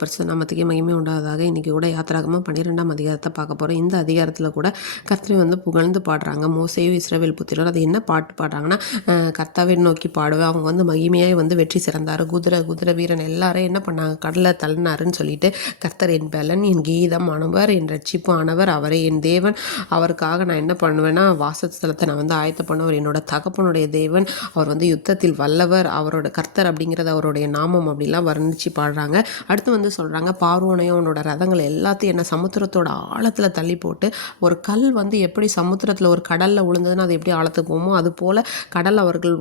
பரிசுத்த நாமத்துக்கே மகிமை உண்டாவதாக. இன்றைக்கி கூட யாத்திராகமம் 12ஆம் அதிகாரத்தை பார்க்க போகிறோம். இந்த அதிகாரத்தில் கூட கர்த்தரை வந்து புகழ்ந்து பாடுறாங்க. மோசேயும் இஸ்ரவேல் புத்திரரும் அது என்ன பாட்டு பாடுறாங்கன்னா, கர்த்தாவை நோக்கி பாடுவேன். அவங்க வந்து மகிமையாய் வந்து வெற்றி சிறந்தார். குதிரை வீரன் எல்லாரும் என்ன பண்ணாங்க, கடலை தள்ளினாருன்னு சொல்லிட்டு, கர்த்தர் என் பலன், என் கீதம் ஆனவர், என் ரட்சிப்பு ஆனவர், அவரை என் தேவன், அவருக்காக நான் என்ன பண்ணுவேன்னா வாசஸ்தலத்தை நான் வந்து ஆயத்த பண்ணவர், என்னோட தகப்பனுடைய தேவன், அவர் வந்து யுத்தத்தில் வல்லவர், அவரோட கர்த்தர் அப்படிங்கிறது அவருடைய நாமம் அப்படிலாம் வர்ணித்து பாடுறாங்க. அடுத்து வந்து சொல்கிறாங்க, பார்வோனையும் அவனோட ரதங்கள் எல்லாத்தையும் என்ன சமுத்திரத்தோட ஆழத்தில் தள்ளி போட்டு, ஒரு கல் வந்து எப்படி சமுத்திரத்தில் ஒரு கடலில் விழுந்ததுன்னா அது எப்படி ஆழத்துக்கு போமோ அது போல் கடல் அவர்கள்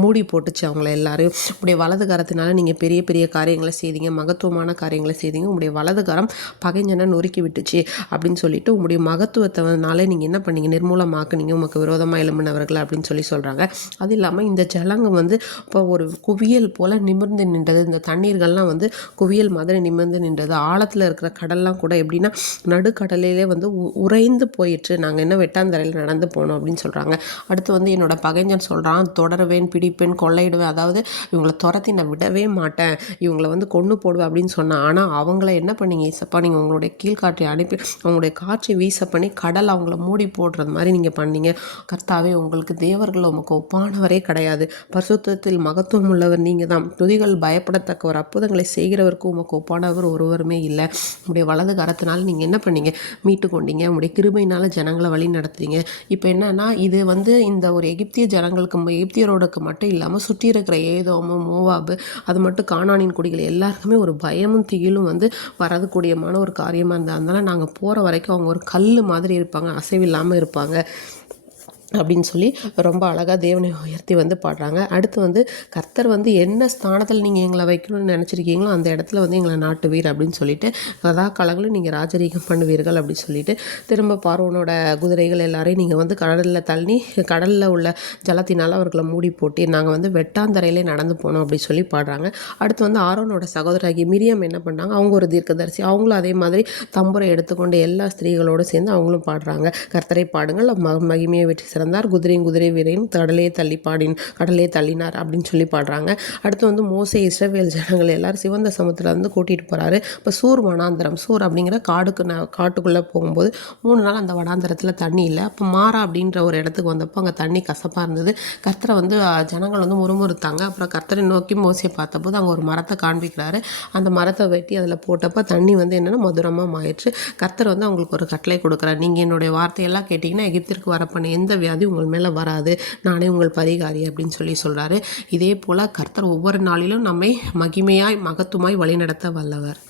மூடி போட்டுச்சு அவங்கள எல்லாரையும். உடைய வலது கரத்தினால நீங்கள் பெரிய பெரிய காரியங்களை செய்தீங்க, மகத்துவமான காரியங்களை செய்தீங்க, உங்களுடைய வலது கரம் பகைஞனை நொறுக்கி விட்டுச்சு அப்படின்னு சொல்லிட்டு, உங்களுடைய மகத்துவத்தினாலே நீங்கள் என்ன பண்ணீங்க, நிர்மூலமாக்குனீங்க உமக்கு விரோதமாக எழும்பினவர்கள் அப்படின்னு சொல்கிறாங்க. அது இல்லாமல் இந்த ஜலங்க வந்து இப்போ ஒரு குவியல் போல் நிமிர்ந்து நின்றது. இந்த தண்ணீர்கள்லாம் வந்து குவியல் மாதிரி நிமிர்ந்து நின்றது. ஆழத்தில் இருக்கிற கடல்லாம் கூட எப்படின்னா நடுக்கடலிலே வந்து உறைந்து போயிடுச்சு. நாங்கள் என்ன வெட்டாந்தரையில் நடந்து போனோம் அப்படின்னு சொல்கிறாங்க. அடுத்து வந்து என்னோட பகைஞன் சொல்கிறான், தொடருவேன், பிடிப்பேன், கொள்ளையிடுவேன், அதாவது இவங்களை துரத்தி நான் விடவே மாட்டேன், இவங்களை வந்து கொன்று போடுவேன் அப்படின்னு சொன்னான். ஆனால் அவங்கள என்ன பண்ணீங்க இசப்பா, நீங்கள் உங்களுடைய கீழ்காற்றை அனுப்பி அவங்களுடைய காற்றை வீச பண்ணி கடல் அவங்கள மூடி போடுறது மாதிரி நீங்கள் பண்ணீங்க. கர்த்தாவே, உங்களுக்கு தேவர்கள் உமக்கு ஒப்பானவரே கிடையாது, பரிசுத்தத்தில் மகத்துவம் உள்ளவர் நீங்கள் தான், துதிகள் பயப்படத்தக்க ஒரு அற்புதங்களை செய்கிறவருக்கு உமக்கு ஒப்பானவர் ஒருவருமே இல்லை. உங்களுடைய வலது கரத்தினால் நீங்கள் என்ன பண்ணீங்க, மீட்டு கொண்டீங்க, உங்களுடைய கிருபையினால் ஜனங்களை வழி நடத்துறீங்க. இப்போ என்னன்னா, இது வந்து இந்த ஒரு எகிப்திய ஜனங்களுக்கு எகிப்தியரோடுக்கு மட்டும் இல்லாமல் சுற்றி இருக்கிற ஏதோமு, மோவாபு, அது மட்டும் கானானின் குடிகள் எல்லாருக்குமே ஒரு பயமும் திகிலும் வந்து வரதுக்கூடியமான ஒரு காரியமாக இருந்தால், அதனால நாங்கள் போகிற வரைக்கும் அவங்க ஒரு கல் மாதிரி இருப்பாங்க, அசைவில்லாமல் இருப்பாங்க அப்படின்னு சொல்லி ரொம்ப அழகாக தேவனை உயர்த்தி வந்து பாடுறாங்க. அடுத்து வந்து கர்த்தர் வந்து என்ன ஸ்தானத்தில் நீங்கள் எங்களை வைக்கணும்னு நினச்சிருக்கீங்களோ அந்த இடத்துல வந்து எங்களை நாட்டுவீர் அப்படின்னு சொல்லிட்டு, கதா காலங்களும் நீங்கள் ராஜரீகம் பண்ணுவீர்கள் அப்படின்னு சொல்லிட்டு, திரும்ப பார்வோனோட குதிரைகள் எல்லாரையும் நீங்கள் வந்து கடலில் தள்ளி கடலில் உள்ள ஜலத்தினால் அவர்களை மூடி போட்டு நாங்கள் வந்து வெட்டாந்தரையிலே நடந்து போனோம் அப்படின்னு சொல்லி பாடுறாங்க. அடுத்து வந்து ஆரோனோட சகோதராகி மிரியம் என்ன பண்ணாங்க, அவங்க ஒரு தீர்க்கதரிசி, அவங்களும் அதே மாதிரி தம்புரை எடுத்துக்கொண்டு எல்லா ஸ்திரீகளோடு சேர்ந்து அவங்களும் பாடுறாங்க. கர்த்தரை பாடுங்கள், மகிமையை வெற்றி சிறந்தார், குதிரை வீரையும் கடலே தள்ளினார் அப்படின்னு சொல்லி பாடுறாங்க. அடுத்து வந்து மோசே இஸ்ரவேல் ஜனங்கள் எல்லாரும் சிவந்த சமுத்திரத்தில் வந்து கூட்டிகிட்டு போகிறாரு. இப்போ சூர் வனாந்தரம், சூர் அப்படிங்கிற காட்டுக்குள்ளே போகும்போது 3 நாள் அந்த வனாந்தரத்தில் தண்ணி இல்லை. அப்போ மாறா அப்படின்ற ஒரு இடத்துக்கு வந்தப்போ அங்கே தண்ணி கசப்பாக இருந்தது. கர்த்தரை வந்து ஜனங்கள் வந்து முறுமுறுத்தாங்க. அப்புறம் கர்த்தரை நோக்கி மோசே பார்த்தபோது அங்கே ஒரு மரத்தை காண்பிக்கிறாரு. அந்த மரத்தை வெட்டி அதில் போட்டப்போ தண்ணி வந்து என்னென்னா மதுரமாக மாயிடுச்சு. கர்த்தர் வந்து அவங்களுக்கு ஒரு கட்டளை கொடுக்குறாரு, நீங்கள் என்னுடைய வார்த்தையெல்லாம் கேட்டிங்கன்னா எகிப்திற்கு வரப்பண்ண எந்த வியாதி உங்கள் மேலே வராது, நானே உங்கள் பரிகாரி அப்படின்னு சொல்கிறாரு. இதே போல் கர்த்தர் ஒவ்வொரு நாளிலும் நம்மை மகிமையாய் மகத்துவமாய் வழிநடத்த வல்லவர்.